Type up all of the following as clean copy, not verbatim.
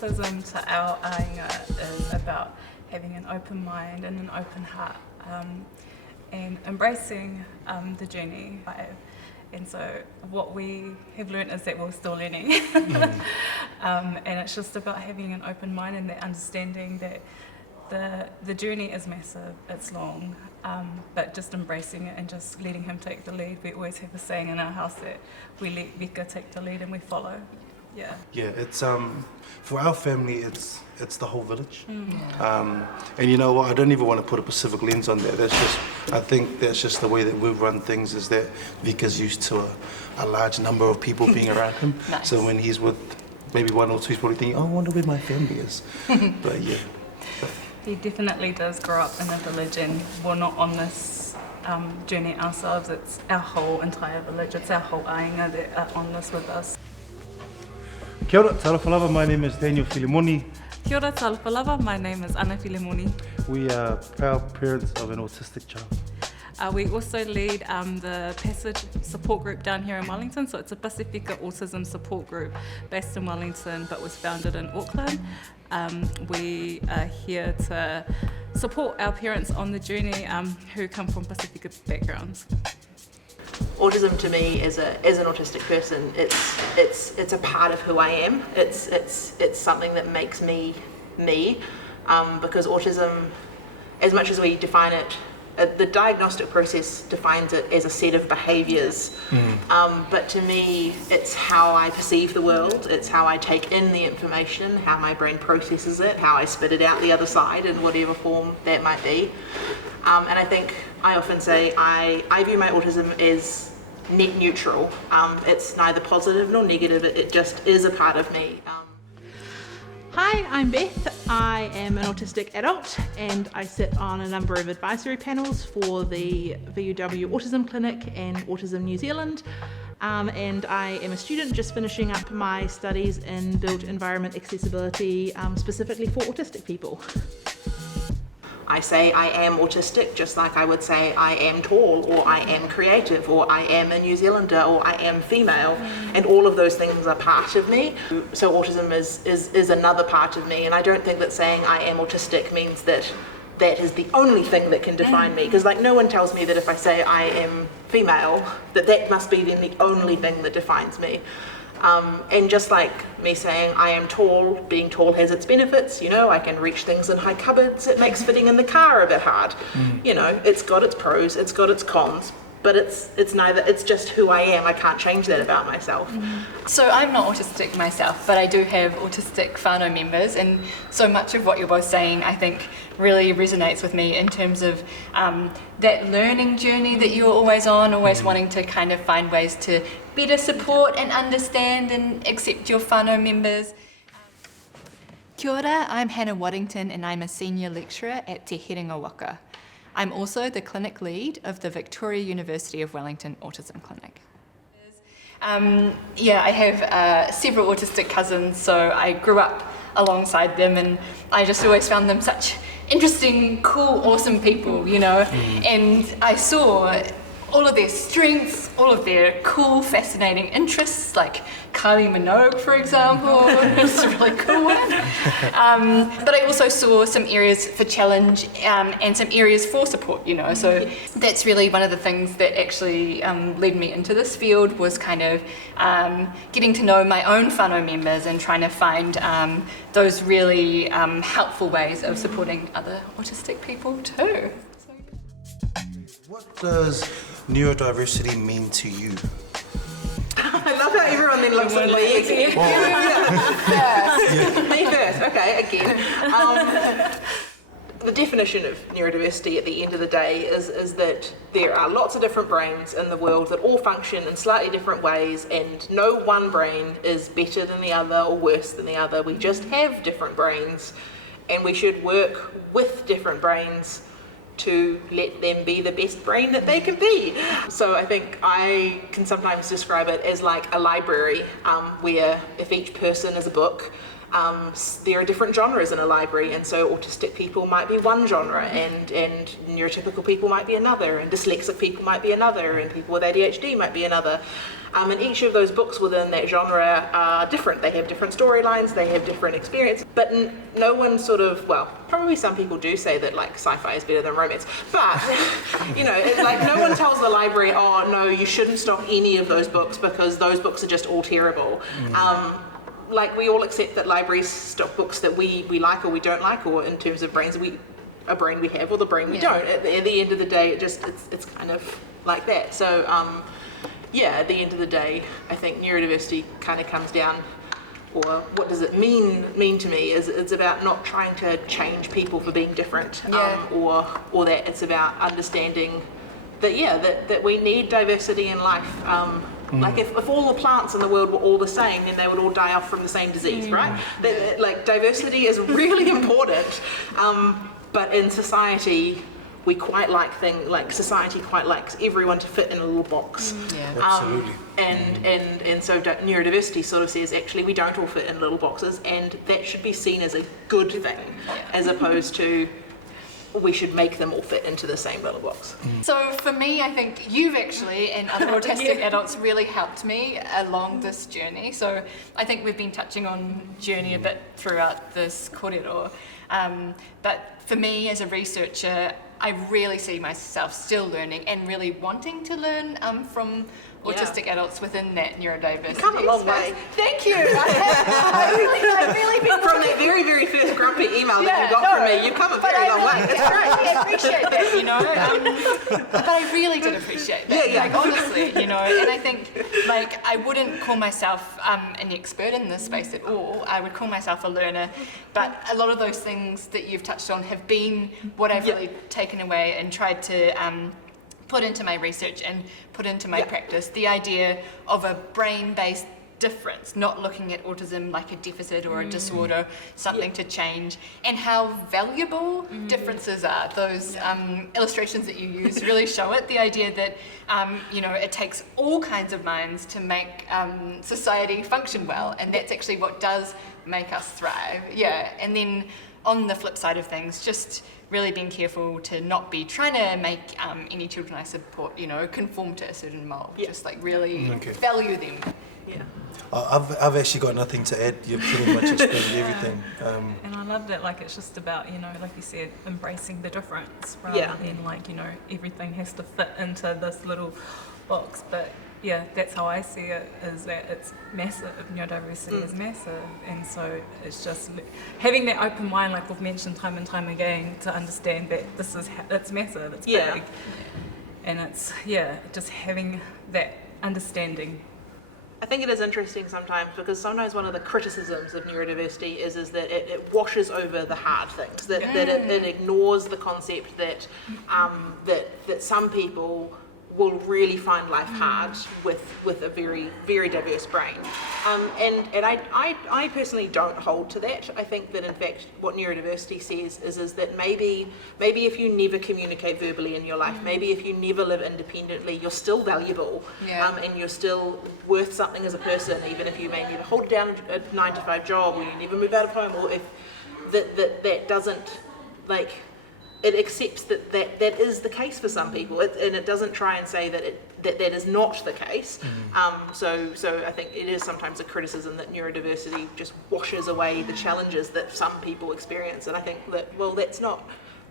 autism to our aiga is about having an open mind and an open heart, and embracing the journey. And so what we have learned is that we're still learning. And it's just about having an open mind and that understanding that the journey is massive, it's long, but just embracing it and just letting him take the lead. We always have a saying in our house that we let Vika take the lead and we follow. Yeah. Yeah, it's for our family, it's the whole village. And you know what? I don't even want to put a Pacific lens on that. I think that's just the way that we've run things. Is that Vika's used to a large number of people being around him. Nice. So when he's with maybe one or two, he's probably thinking, "Oh, I wonder where my family is." But yeah. He definitely does grow up in a village, and we're not on this journey ourselves. It's our whole entire village. It's our whole aiga that are on this with us. Kia ora, Tarapalava, my name is Daniel Filimoni. Kia ora Talapalava, my name is Anna Filimoni. We are proud parents of an autistic child. We also lead the Passage support group down here in Wellington, so it's a Pacifica autism support group based in Wellington but was founded in Auckland. We are here to support our parents on the journey who come from Pacifica backgrounds. Autism to me, as an autistic person, it's a part of who I am. It's something that makes me me, because autism, as much as we define it, the diagnostic process defines it as a set of behaviours, but to me it's how I perceive the world, it's how I take in the information, how my brain processes it, how I spit it out the other side in whatever form that might be. And I think I often say I view my autism as net neutral. It's neither positive nor negative, it just is a part of me. Hi, I'm Beth. I am an autistic adult and I sit on a number of advisory panels for the VUW Autism Clinic and Autism New Zealand. And I am a student just finishing up my studies in built environment accessibility, specifically for autistic people. I say I am autistic just like I would say I am tall, or I am creative, or I am a New Zealander, or I am female, and all of those things are part of me. So autism is another part of me, and I don't think that saying I am autistic means that is the only thing that can define me, because like no one tells me that if I say I am female that must be then the only thing that defines me. And just like me saying I am tall, being tall has its benefits, you know, I can reach things in high cupboards, it makes fitting in the car a bit hard. You know, it's got its pros, it's got its cons, but it's neither, it's just who I am, I can't change that about myself. So I'm not autistic myself, but I do have autistic whānau members, and so much of what you're both saying I think really resonates with me in terms of that learning journey that you're always on, always wanting to kind of find ways to better support and understand and accept your whānau members. Kia ora, I'm Hannah Waddington and I'm a senior lecturer at Te Herenga Waka. I'm also the clinic lead of the Victoria University of Wellington Autism Clinic. Yeah, I have several autistic cousins, so I grew up alongside them, and I just always found them such interesting, cool, awesome people, you know, and I saw all of their strengths, all of their cool, fascinating interests, like Kylie Minogue, for example. It's a really cool one. But I also saw some areas for challenge and some areas for support, you know. So that's really one of the things that actually led me into this field, was kind of getting to know my own whānau members and trying to find those really helpful ways of supporting other autistic people too. What does neurodiversity mean to you? I love how everyone then looks at me again. Me first, okay, again. The definition of neurodiversity at the end of the day is that there are lots of different brains in the world that all function in slightly different ways, and no one brain is better than the other or worse than the other. We just have different brains, and we should work with different brains to let them be the best brain that they can be. So I think I can sometimes describe it as like a library, where if each person is a book, There are different genres in a library, and so autistic people might be one genre, and neurotypical people might be another, and dyslexic people might be another, and people with ADHD might be another. And each of those books within that genre are different. They have different storylines, they have different experiences, but no one sort of, well, probably some people do say that like sci-fi is better than romance, but you know, it's like no one tells the library, oh no, you shouldn't stock any of those books because those books are just all terrible. Like we all accept that libraries stock books that we like or we don't like, or in terms of brains, a brain we have or the brain we don't. At the end of the day, it's kind of like that. So yeah, at the end of the day, I think neurodiversity kind of comes down, or what does it mean to me is it's about not trying to change people for being different, or that it's about understanding that that we need diversity in life. Like if all the plants in the world were all the same, then they would all die off from the same disease, right? Like diversity is really important, but in society, we quite like society quite likes everyone to fit in a little box. Absolutely. And so neurodiversity sort of says actually we don't all fit in little boxes, and that should be seen as a good thing, as opposed to we should make them all fit into the same little box. So for me, I think you've actually and other autistic adults really helped me along this journey. So I think we've been touching on journey a bit throughout this kōrero. But for me as a researcher, I really see myself still learning and really wanting to learn from autistic adults within that neurodiversity. You've come a long way. Thank you. I've really been from that very, very first grumpy email that you got from me, you've come a very long way. It's great. I appreciate that, you know. But I really did appreciate that. Like, honestly, you know. And I think, like, I wouldn't call myself an expert in this space at all. I would call myself a learner. But a lot of those things that you've touched on have been what I've really taken away and tried to put into my research and put into my practice. The idea of a brain-based difference, not looking at autism like a deficit or a disorder, something to change, and how valuable differences are. Those illustrations that you use really show it. The idea that you know, it takes all kinds of minds to make society function well, and that's actually what does make us thrive. And then on the flip side of things, just really being careful to not be trying to make any children I support, you know, conform to a certain mold. Just like really value them. I've actually got nothing to add. You've pretty much explained everything. And I love that, like, it's just about, you know, like you said, embracing the difference rather than, like, you know, everything has to fit into this little box. But yeah, that's how I see it, is that it's massive. Neurodiversity is massive, and so it's just having that open mind, like we've mentioned time and time again, to understand that this is it's massive, it's big, and it's just having that understanding. I think it is interesting sometimes, because sometimes one of the criticisms of neurodiversity is that it washes over the hard things, that it ignores the concept that that some people will really find life hard with a very, very diverse brain. And I personally don't hold to that. I think that in fact what neurodiversity says is that maybe if you never communicate verbally in your life, maybe if you never live independently, you're still valuable, and you're still worth something as a person, even if you may never hold down a 9-to-5 job, or you never move out of home, or if that doesn't, like, it accepts that is the case for some people, and it doesn't try and say that is not the case. So I think it is sometimes a criticism that neurodiversity just washes away the challenges that some people experience, and I think that, well, that's not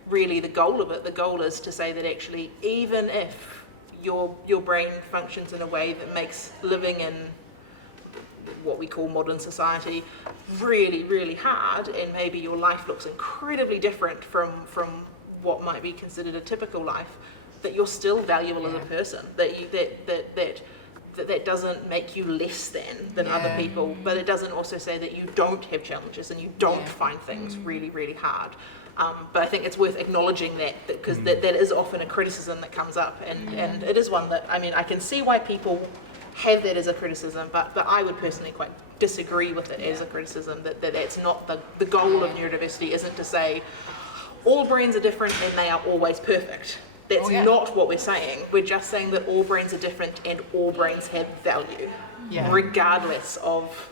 really the goal of it. The goal is to say that actually, even if your brain functions in a way that makes living in what we call modern society really, really hard, and maybe your life looks incredibly different from what might be considered a typical life, that you're still valuable as a person, that doesn't make you less than other people, but it doesn't also say that you don't have challenges and you don't find things really, really hard. But I think it's worth acknowledging that, because that is often a criticism that comes up, and it is one that, I mean, I can see why people have that as a criticism, but I would personally quite disagree with it as a criticism, that that's not the goal of neurodiversity, isn't to say all brains are different and they are always perfect. That's not what we're saying. We're just saying that all brains are different and all brains have value, regardless of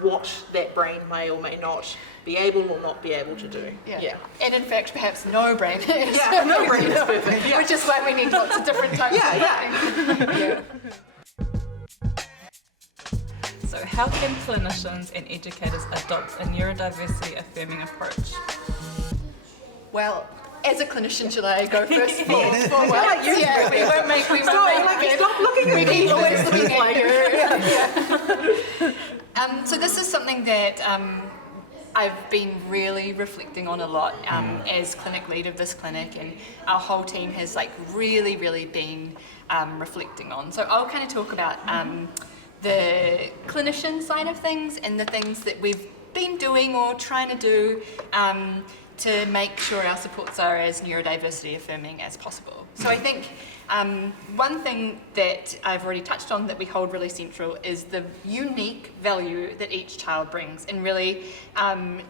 what that brain may or may not be able or not be able to do. Yeah. And in fact, perhaps no brain is Yeah, no brain is perfect. Yeah. which is why we need lots of different types of brain. Yeah. So how can clinicians and educators adopt a neurodiversity affirming approach? Well, as a clinician, should I go first for once? Yeah, We won't make Stop looking at we me. keep always looking at you. So this is something that I've been really reflecting on a lot as clinic lead of this clinic, and our whole team has really been reflecting on. So I'll kind of talk about the clinician side of things and the things that we've been doing or trying to do to make sure our supports are as neurodiversity affirming as possible. So I think one thing that I've already touched on that we hold really central is the unique value that each child brings, and really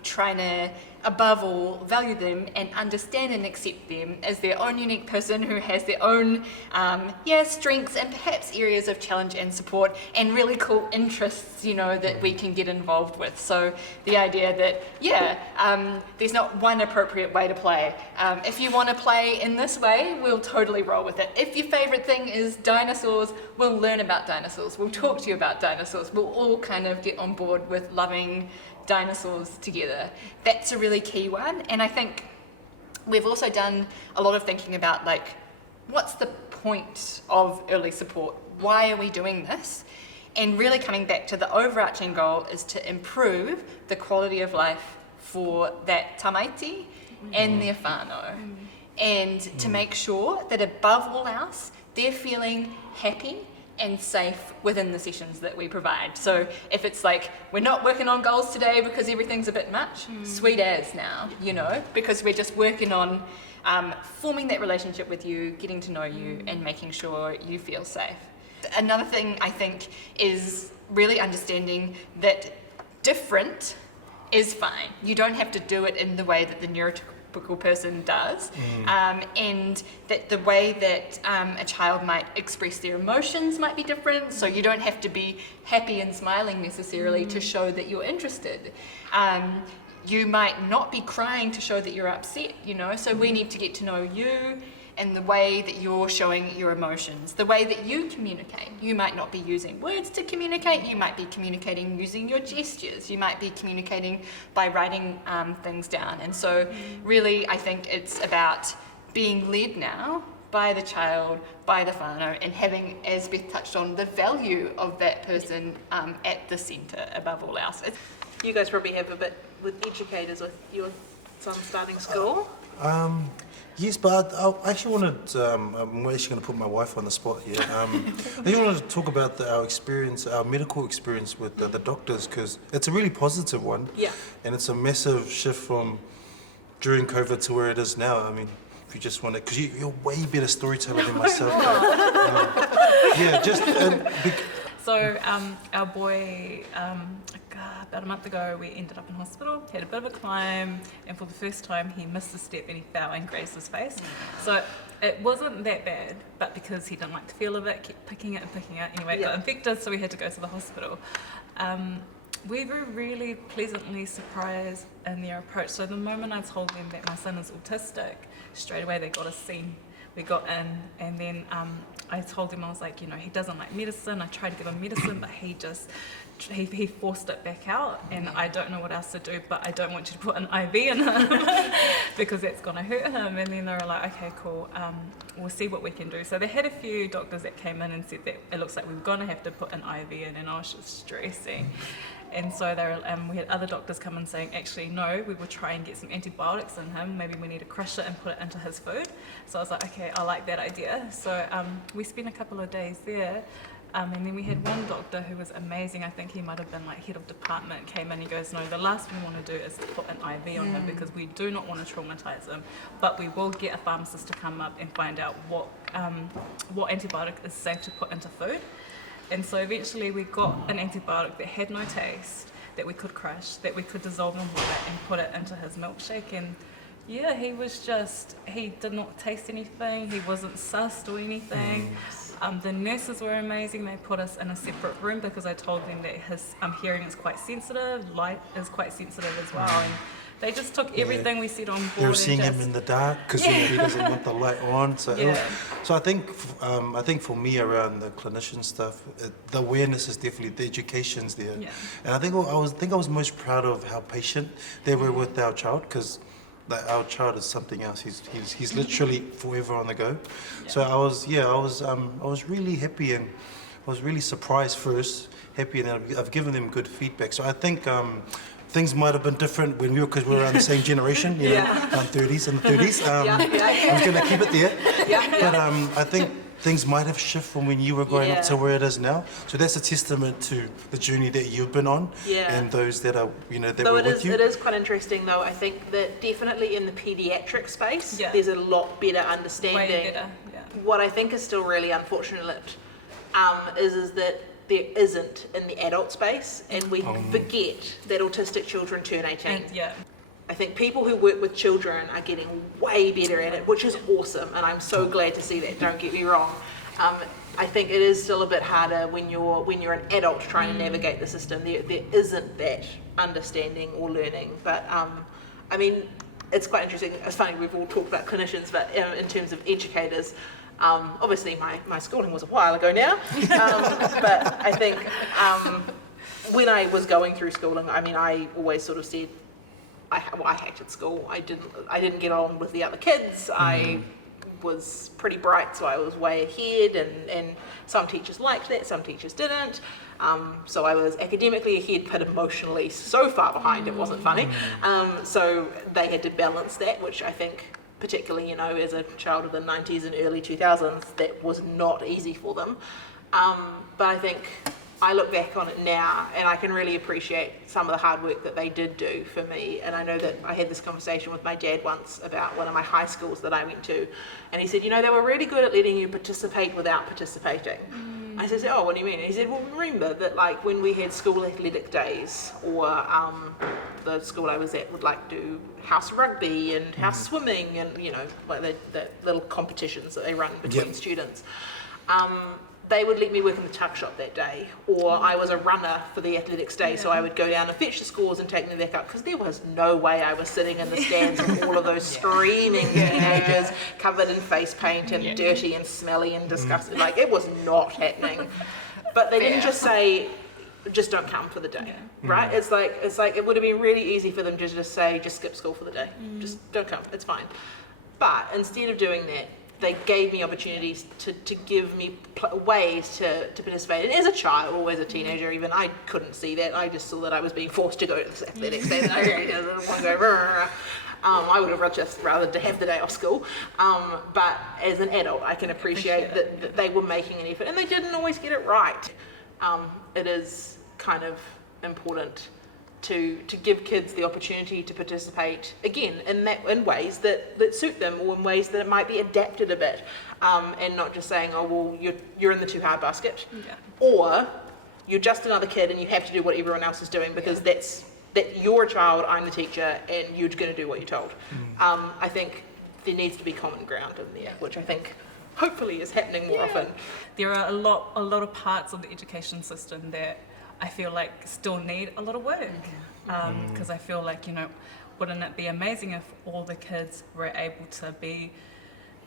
trying to, above all, value them and understand and accept them as their own unique person who has their own strengths and perhaps areas of challenge and support and really cool interests, that we can get involved with. So the idea that, there's not one appropriate way to play. If you want to play in this way, we'll totally roll with it. If your favourite thing is dinosaurs, we'll learn about dinosaurs. We'll talk to you about dinosaurs. We'll all kind of get on board with loving dinosaurs together. That's a really key one. And I think we've also done a lot of thinking about what's the point of early support? Why are we doing this? And really coming back to the overarching goal is to improve the quality of life for that tamaiti and their whānau. And to make sure that above all else, they're feeling happy and safe within the sessions that we provide. So if it's we're not working on goals today because everything's a bit much, sweet as now, because we're just working on forming that relationship with you, getting to know you, and making sure you feel safe. Another thing I think is really understanding that different is fine. You don't have to do it in the way that the neurotypical person does, and that the way that a child might express their emotions might be different, so you don't have to be happy and smiling necessarily to show that you're interested. You might not be crying to show that you're upset, so we need to get to know you and the way that you're showing your emotions, the way that you communicate. You might not be using words to communicate, you might be communicating using your gestures, you might be communicating by writing things down. And so really I think it's about being led now by the child, by the whānau, and having, as Beth touched on, the value of that person at the centre above all else. You guys probably have a bit with educators with your son starting school. Yes, but I actually wanted, I'm actually going to put my wife on the spot here. I wanted to talk about our experience, our medical experience with the doctors, because it's a really positive one. Yeah. And it's a massive shift from during COVID to where it is now. I mean, if you just want to, because you're way better storyteller than myself. So our boy, about a month ago, we ended up in hospital, had a bit of a climb, and for the first time he missed a step and he fell and grazed his face. So it wasn't that bad, but because he didn't like the feel of it, kept picking it, anyway, it got infected, so we had to go to the hospital. We were really pleasantly surprised in their approach. So the moment I told them that my son is autistic, straight away they got us seen. We got in, and then I told him, I was like, he doesn't like medicine. I tried to give him medicine, but he forced it back out, and I don't know what else to do, but I don't want you to put an IV in him because that's going to hurt him. And then they were like, okay, cool, we'll see what we can do. So they had a few doctors that came in and said that it looks like we're going to have to put an IV in, and I was just stressing. And so we had other doctors come in saying, actually, no, we will try and get some antibiotics in him. Maybe we need to crush it and put it into his food. So I was like, okay, I like that idea. So we spent a couple of days there. And then we had one doctor who was amazing. I think he might have been head of department, came in, he goes, no, the last thing we want to do is to put an IV on him because we do not want to traumatize him, but we will get a pharmacist to come up and find out what antibiotic is safe to put into food. And so eventually we got an antibiotic that had no taste, that we could crush, that we could dissolve in water and put it into his milkshake. And yeah, he did not taste anything, he wasn't sussed or anything. The nurses were amazing. They put us in a separate room because I told them that his hearing is quite sensitive, light is quite sensitive as well. And they just took everything we said on board. They were seeing him in the dark because he doesn't want the light on. So, so I think for me around the clinician stuff, the awareness is definitely, the education's there. Yeah. And I think I was most proud of how patient they were with our child, because our child is something else. He's literally forever on the go. Yeah. So I was really happy, and I was really surprised first, happy, and I've given them good feedback. So I think things might have been different when because we were around the same generation, you know, 30s and 30s. I was going to keep it there. But I think things might have shifted from when you were growing up to where it is now. So that's a testament to the journey that you've been on, and those that are, that were with you. It is quite interesting, though. I think that definitely in the paediatric space, there's a lot better understanding. Way better. Yeah. What I think is still really unfortunate is that there isn't in the adult space, and we forget that autistic children turn 18. I think people who work with children are getting way better at it, which is awesome, and I'm so glad to see that, don't get me wrong. I think it is still a bit harder when you're an adult trying to navigate the system. There isn't that understanding or learning, but I mean, it's quite interesting. It's funny, we've all talked about clinicians, but in terms of educators, obviously my schooling was a while ago now, but I think when I was going through schooling, I mean, I always sort of said, I hated school. I didn't get on with the other kids. I was pretty bright, so I was way ahead, and some teachers liked that, some teachers didn't. So I was academically ahead, but emotionally so far behind it wasn't funny. So they had to balance that, which I think, particularly, as a child of the 90s and early 2000s, that was not easy for them. But I think I look back on it now, and I can really appreciate some of the hard work that they did do for me. And I know that I had this conversation with my dad once about one of my high schools that I went to, and he said, they were really good at letting you participate without participating. I said, oh, what do you mean? And he said, well, remember that, like, when we had school athletic days, or the school I was at would do house rugby and house swimming, and like the little competitions that they run between students. They would let me work in the tuck shop that day, or I was a runner for the athletics day, so I would go down and fetch the scores and take them back up, because there was no way I was sitting in the stands with all of those screaming teenagers covered in face paint and dirty and smelly and disgusting. Like, it was not happening. But they didn't just say, just don't come for the day, right? It's like it would have been really easy for them to just say, just skip school for the day, just don't come, it's fine. But instead of doing that, they gave me opportunities to give me ways to participate. And as a child, or as a teenager even, I couldn't see that. I just saw that I was being forced to go to this athletics day that I really didn't want to go. I would have just rather to have the day off school. But as an adult, I can appreciate that they were making an effort, and they didn't always get it right. It is kind of important to give kids the opportunity to participate again in ways that suit them, or in ways that it might be adapted a bit, and not just saying, oh well, you're in the too hard basket, or you're just another kid and you have to do what everyone else is doing because that you're a child, I'm the teacher, and you're going to do what you're told. I think there needs to be common ground in there, which I think hopefully is happening more often. There are a lot of parts of the education system that I feel like still need a lot of work, because I feel like, wouldn't it be amazing if all the kids were able to be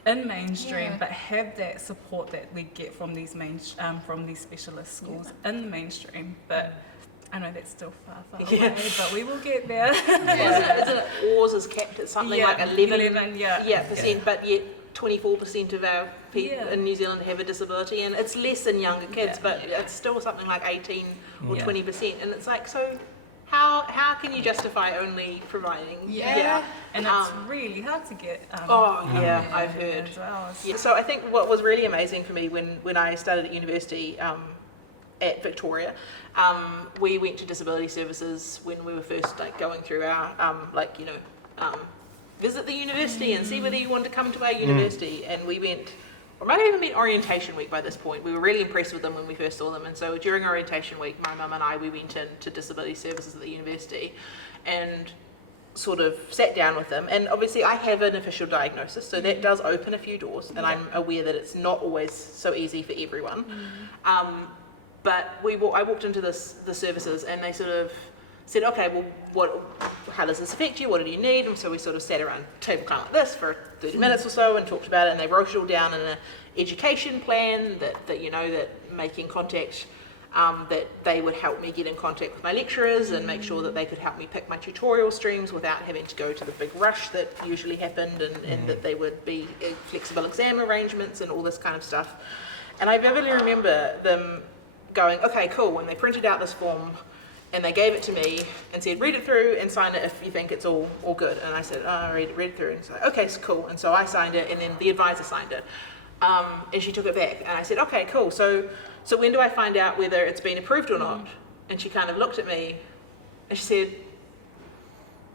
in mainstream, but have that support that we get from these from these specialist schools in the mainstream? But I know that's still far away, but we will get there. Isn't it? Ours is capped at something like 11%, but yet 24% of our people in New Zealand have a disability, and it's less in younger kids, but it's still something like 18 or 20%, and it's like, so how can you justify only providing? And it's really hard to get. I've heard. As well. So I think what was really amazing for me when I started at university at Victoria, we went to disability services when we were first going through our visit the university and see whether you wanted to come to our university. And we went, or might have even been orientation week by this point. We were really impressed with them when we first saw them. And so during orientation week, my mum and I, we went into disability services at the university. And sort of sat down with them, and obviously I have an official diagnosis, so that does open a few doors, and I'm aware that it's not always so easy for everyone. But I walked into the services, and they sort of said, okay, well, how does this affect you? What do you need? And so we sort of sat around a table kind of like this for 30 minutes or so and talked about it, and they wrote it all down in an education plan that making contact, that they would help me get in contact with my lecturers and make sure that they could help me pick my tutorial streams without having to go to the big rush that usually happened, and that they would be flexible exam arrangements and all this kind of stuff. And I vividly remember them going, okay, cool, when they printed out this form and they gave it to me and said, read it through and sign it if you think it's all good. And I said, oh, read it through. And it's like, okay, it's cool. And so I signed it, and then the advisor signed it. And she took it back. And I said, okay, cool. So when do I find out whether it's been approved or not? And she kind of looked at me and she said,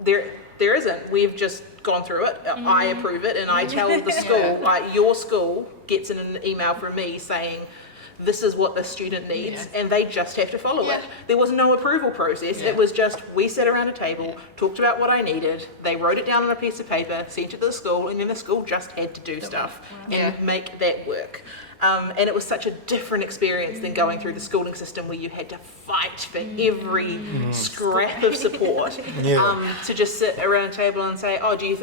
there isn't. We've just gone through it. I approve it, and I tell the school, like, your school gets an email from me saying, this is what the student needs, and they just have to follow it. There was no approval process. It was just, we sat around a table, talked about what I needed, they wrote it down on a piece of paper, sent it to the school, and then the school just had to do stuff and make that work. And it was such a different experience than going through the schooling system where you had to fight for every scrap of support, to just sit around a table and say, oh, do you,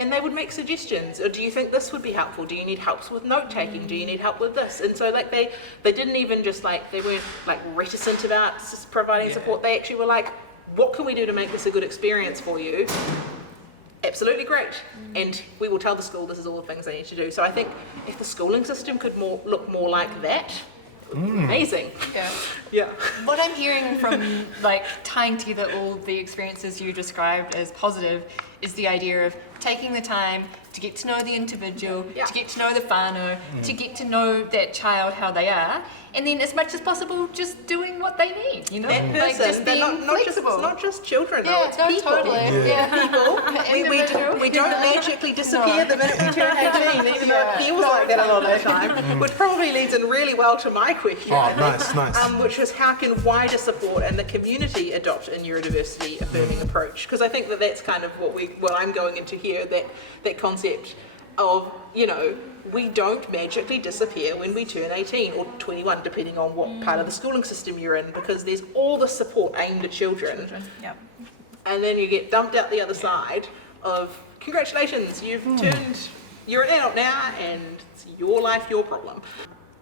and they would make suggestions. Or do you think this would be helpful? Do you need help with note taking? Do you need help with this? And so like they didn't even just like, they weren't like reticent about providing support. They actually were like, what can we do to make this a good experience for you? Absolutely great, and we will tell the school this is all the things they need to do. So I think if the schooling system could look more like that, it would be amazing. What I'm hearing from like tying together all the experiences you described as positive is the idea of taking the time to get to know the individual, to get to know the whānau, to get to know that child, how they are, and then as much as possible just doing what they need, you know? That person, like just being flexible. It's not just children, though, it's people. People. We don't magically disappear the minute we turn 18, even though it feels like that a lot of the time, which probably leads in really well to my question. Oh, nice. Which was, how can wider support and the community adopt a neurodiversity affirming approach? Because I think that's kind of what I'm going into here, that concept of, we don't magically disappear when we turn 18 or 21, depending on what part of the schooling system you're in, because there's all the support aimed at children. And then you get dumped out the other side of, congratulations, you're an adult now, and it's your life, your problem.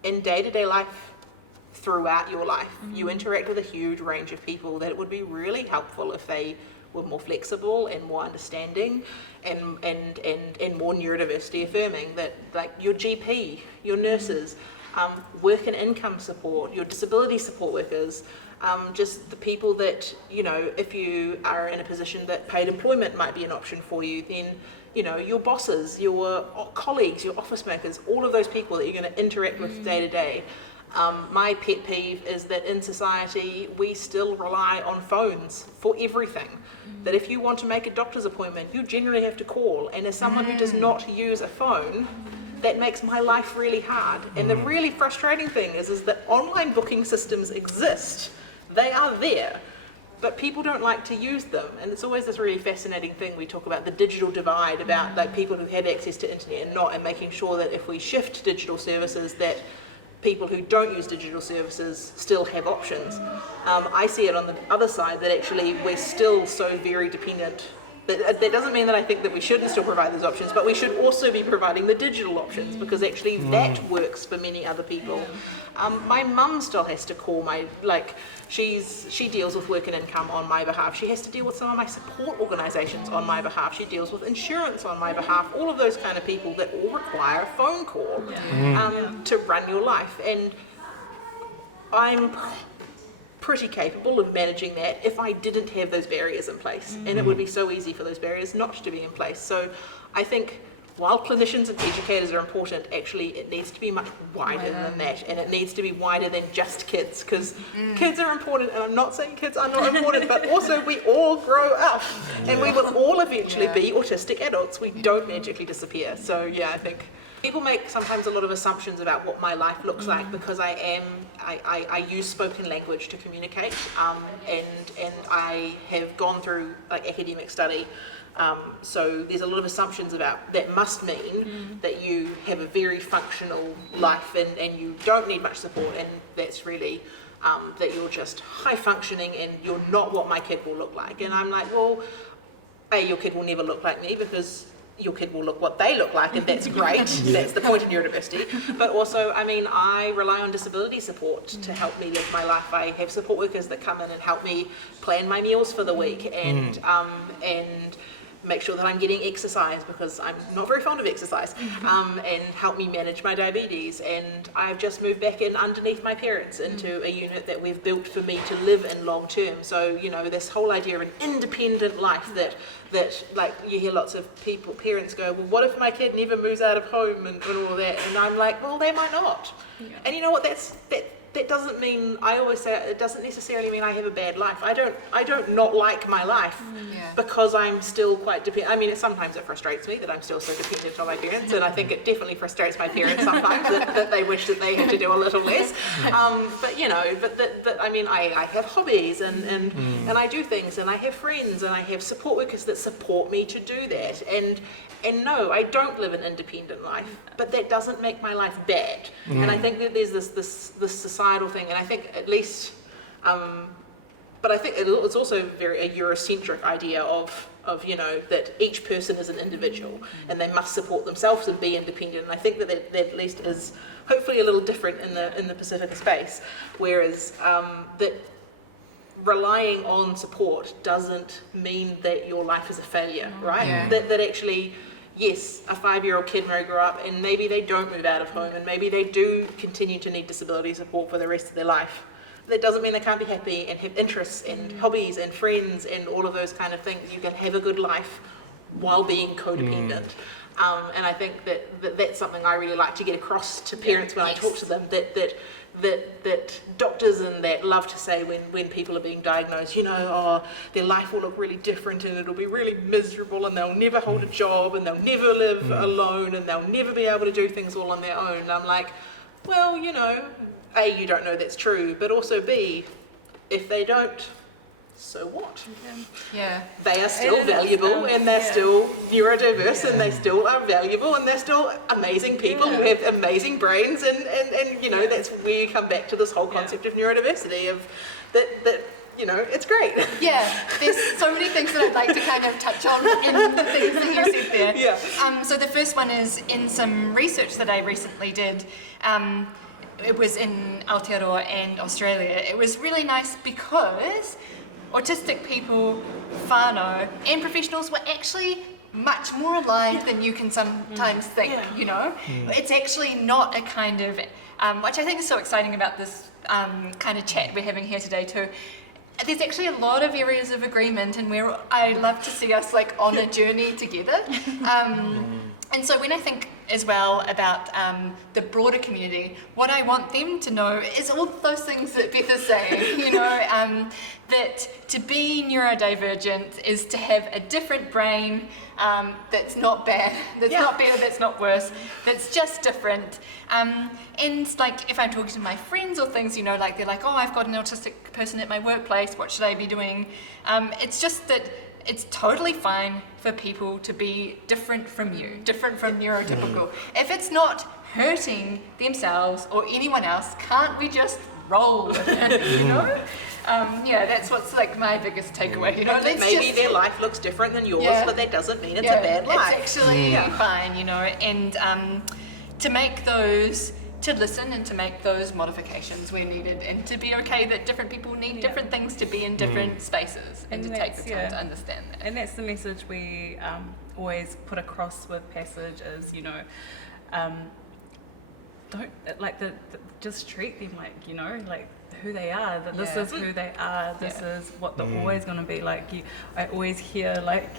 In day-to-day life, throughout your life, you interact with a huge range of people that it would be really helpful if they were more flexible and more understanding and more neurodiversity affirming, that like your GP, your nurses, work and income support, your disability support workers, just the people that, if you are in a position that paid employment might be an option for you, then, your bosses, your colleagues, your office makers, all of those people that you're going to interact with day to day. My pet peeve is that in society we still rely on phones for everything. That if you want to make a doctor's appointment, you generally have to call, and as someone who does not use a phone, that makes my life really hard. And the really frustrating thing is that online booking systems exist. They are there, but people don't like to use them. And it's always this really fascinating thing we talk about, the digital divide, about like people who have access to internet and not, and making sure that if we shift digital services, that people who don't use digital services still have options. I see it on the other side, that actually we're still so very dependent. That doesn't mean that I think that we shouldn't still provide those options, but we should also be providing the digital options, because actually that works for many other people. My mum still has to call she deals with work and income on my behalf. She has to deal with some of my support organisations on my behalf. She deals with insurance on my behalf. All of those kind of people that all require a phone call to run your life. And I'm pretty capable of managing that if I didn't have those barriers in place. And it would be so easy for those barriers not to be in place. So I think while clinicians and educators are important, actually it needs to be much wider than that, and it needs to be wider than just kids, because kids are important, and I'm not saying kids are not important, but also we all grow up, and we will all eventually be autistic adults. We don't magically disappear. So yeah, I think People make sometimes a lot of assumptions about what my life looks like because I use spoken language to communicate, and I have gone through like academic study. So there's a lot of assumptions about that must mean that you have a very functional life and you don't need much support, and that's really that you're just high functioning and you're not what my kid will look like. And I'm like, well, your kid will never look like me because your kid will look what they look like, and that's great. That's the point of neurodiversity. But also, I mean, I rely on disability support to help me live my life. I have support workers that come in and help me plan my meals for the week and make sure that I'm getting exercise because I'm not very fond of exercise, and help me manage my diabetes. And I've just moved back in underneath my parents into a unit that we've built for me to live in long term. So, you know, this whole idea of an independent life that like you hear lots of parents go, well, what if my kid never moves out of home and all that? And I'm like, well, they might not. Yeah. And you know what, that doesn't mean, I always say, it doesn't necessarily mean I have a bad life. I don't not like my life because I'm still quite dependent. I mean, sometimes it frustrates me that I'm still so dependent on my parents, and I think it definitely frustrates my parents sometimes that they wish that they had to do a little less. But you know, but I mean, I have hobbies and I do things, and I have friends, and I have support workers that support me to do that. And no, I don't live an independent life, but that doesn't make my life bad. And I think that there's this societal thing, and I think at least, but I think it's also very a Eurocentric idea of you know, that each person is an individual and they must support themselves and be independent. And I think that at least is hopefully a little different in the Pacific space, whereas that relying on support doesn't mean that your life is a failure, right? Yeah. That actually, yes, a 5-year-old kid may grow up and maybe they don't move out of home and maybe they do continue to need disability support for the rest of their life. That doesn't mean they can't be happy and have interests and hobbies and friends and all of those kind of things. You can have a good life while being codependent. And I think that's something I really like to get across to parents when I talk to them, that doctors and that love to say when people are being diagnosed, you know, oh, their life will look really different and it'll be really miserable and they'll never hold a job and they'll never live alone and they'll never be able to do things all on their own. And I'm like, well, you know, A, you don't know that's true, but also B, if they don't, so what? Yeah. They are still valuable and they're still neurodiverse and they still are valuable and they're still amazing people who have amazing brains and you know, that's where you come back to this whole concept of neurodiversity, of that you know, it's great. Yeah, there's so many things that I'd like to kind of touch on in the things that you said there. Yeah. So the first one is in some research that I recently did. It was in Aotearoa and Australia. It was really nice because autistic people, whānau, and professionals were actually much more aligned than you can sometimes think, you know? It's actually not a kind of, which I think is so exciting about this kind of chat we're having here today too. There's actually a lot of areas of agreement and where I love to see us like on a journey together. And so when I think as well about the broader community, what I want them to know is all those things that Beth is saying, you know, that to be neurodivergent is to have a different brain that's not bad, that's not better, that's not worse, that's just different. And like if I'm talking to my friends or things, you know, like they're like, oh, I've got an autistic person at my workplace, what should I be doing? It's just that it's totally fine for people to be different from you, different from neurotypical. If it's not hurting themselves or anyone else, can't we just roll with it, you know? Yeah, that's what's like my biggest takeaway, you know? Maybe their life looks different than yours, but that doesn't mean it's a bad life. It's actually fine, you know, and to make those, to listen and to make those modifications where needed, and to be okay that different people need different things to be in different spaces, and to take the time to understand that. And that's the message we always put across with Passage is, you know, don't like just treat them like, you know, like who they are, that this is who they are, this is what they're always going to be like. I always hear like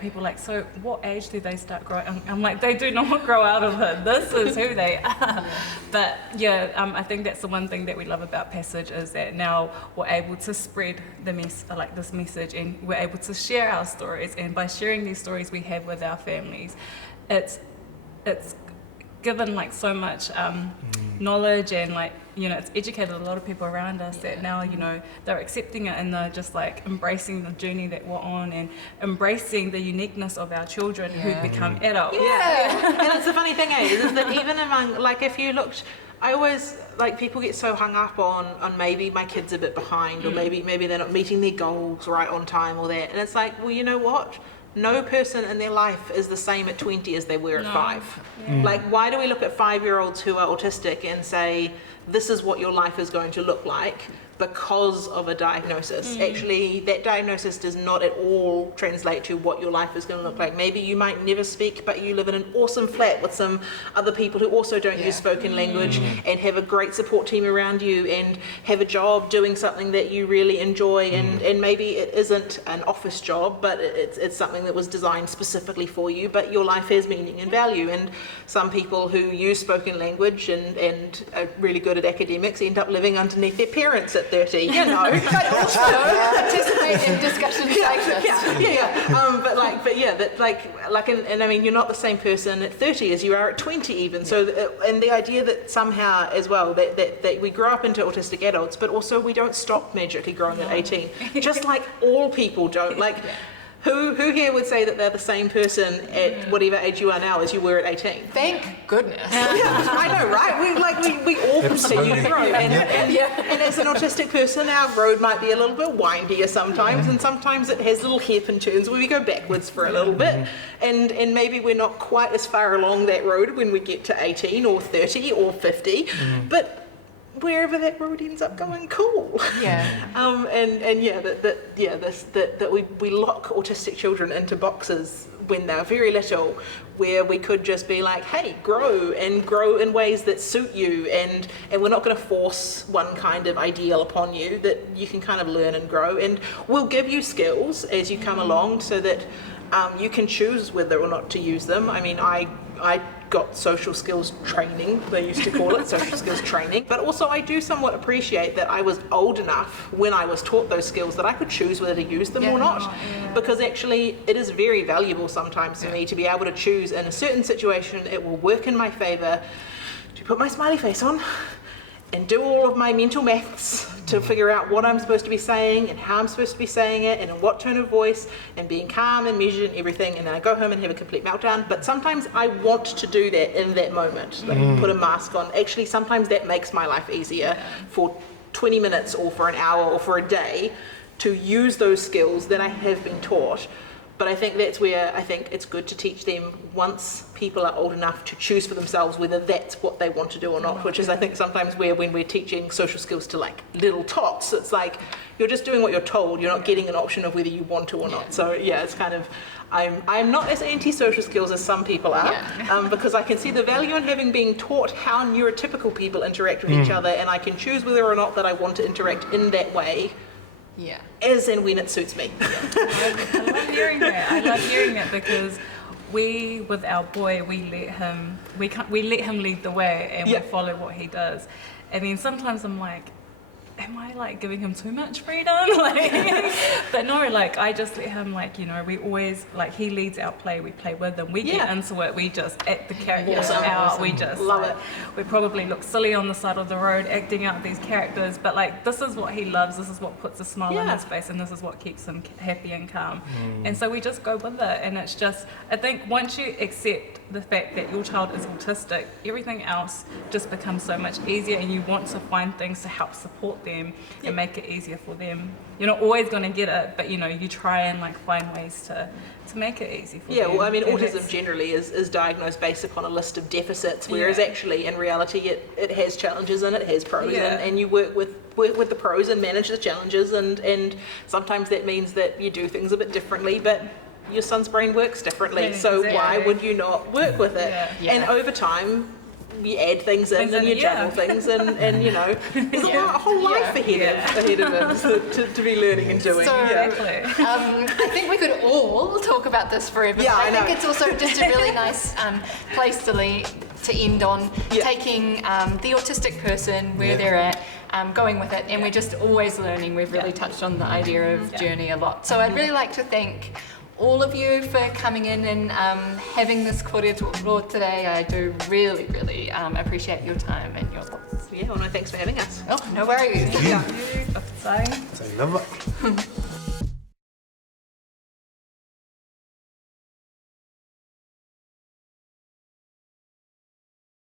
people like, so what age do they start growing? I'm like, they do not grow out of it. This is who they are. But I think that's the one thing that we love about Passage is that now we're able to spread this message, and we're able to share our stories. And by sharing these stories we have with our families, it's given like so much knowledge, and like, you know, it's educated a lot of people around us that now, you know, they're accepting it and they're just like embracing the journey that we're on and embracing the uniqueness of our children who become adults. And it's the funny thing is that even among, like, if you looked, I always, like, people get so hung up on maybe my kid's a bit behind, or maybe they're not meeting their goals right on time or that, and it's like, well, you know what? No person in their life is the same at 20 as they were at 5. Like, why do we look at 5-year-olds who are autistic and say, this is what your life is going to look like because of a diagnosis? Actually, that diagnosis does not at all translate to what your life is going to look like. Maybe you might never speak, but you live in an awesome flat with some other people who also don't use spoken language, and have a great support team around you, and have a job doing something that you really enjoy, and maybe it isn't an office job, but it's something that was designed specifically for you, but your life has meaning and value. And some people who use spoken language and are really good at academics end up living underneath their parents at 30, you know. But also participate in discussions like this. And I mean, you're not the same person at 30 as you are at 20 even. So, and the idea that somehow as well, that we grow up into autistic adults, but also we don't stop magically growing at 18. Just like all people don't. Like, who here would say that they're the same person at whatever age you are now as you were at 18? Thank goodness. I know, right? We all continue to grow. And as an autistic person, our road might be a little bit windier sometimes, and sometimes it has little hairpin turns where we go backwards for a little bit. And maybe we're not quite as far along that road when we get to 18 or 30 or 50, but wherever that road ends up going, cool. That we lock autistic children into boxes when they're very little, where we could just be like, hey, grow in ways that suit you, and we're not going to force one kind of ideal upon you, that you can kind of learn and grow, and we'll give you skills as you come along so that you can choose whether or not to use them. I mean, I got social skills training, they used to call it, social skills training. But also I do somewhat appreciate that I was old enough when I was taught those skills that I could choose whether to use them or not. Because actually it is very valuable sometimes for me to be able to choose in a certain situation, it will work in my favour to put my smiley face on and do all of my mental maths to figure out what I'm supposed to be saying and how I'm supposed to be saying it and in what tone of voice, and being calm and measured and everything, and then I go home and have a complete meltdown. But sometimes I want to do that in that moment, like put a mask on. Actually, sometimes that makes my life easier for 20 minutes or for an hour or for a day to use those skills that I have been taught. But I think that's where I think it's good to teach them once people are old enough to choose for themselves whether that's what they want to do or not, which is I think sometimes where when we're teaching social skills to like little tots, it's like you're just doing what you're told, you're not getting an option of whether you want to or not. So yeah, it's kind of, I'm not as anti-social skills as some people are, because I can see the value in having been taught how neurotypical people interact with each other, and I can choose whether or not that I want to interact in that way. As and when it suits me. I love hearing that. I love hearing that because we, with our boy, we let him lead the way, and we follow what he does. And then sometimes I'm like, am I like giving him too much freedom? Like, but no, like I just let him, like, you know, we always, like, he leads our play, we play with him, we get into it, we just act the characters out, we just love it. We probably look silly on the side of the road acting out these characters, but like this is what he loves, this is what puts a smile on his face, and this is what keeps him happy and calm. And so we just go with it, and it's just, I think once you accept the fact that your child is autistic, everything else just becomes so much easier, and you want to find things to help support them and make it easier for them. You're not always going to get it, but you know, you try and like find ways to make it easy for them. Well, I mean, autism generally is diagnosed based upon a list of deficits, whereas actually in reality it has challenges and it has pros, and you work with the pros and manage the challenges, and sometimes that means that you do things a bit differently, but your son's brain works differently, so why would you not work with it? And over time you add things in and you juggle things, and you know, there's a whole life ahead of him to be learning and doing. So, I think we could all talk about this forever. I think it's also just a really nice place to end on, taking the autistic person where they're at, going with it, and we're just always learning. We've really touched on the idea of journey a lot. So I'd really like to thank all of you for coming in and having this kōrero tō today. I do really, really appreciate your time and your thoughts. Yeah, well, no, thanks for having us. Oh, no worries. Thank you. Say. Say love it.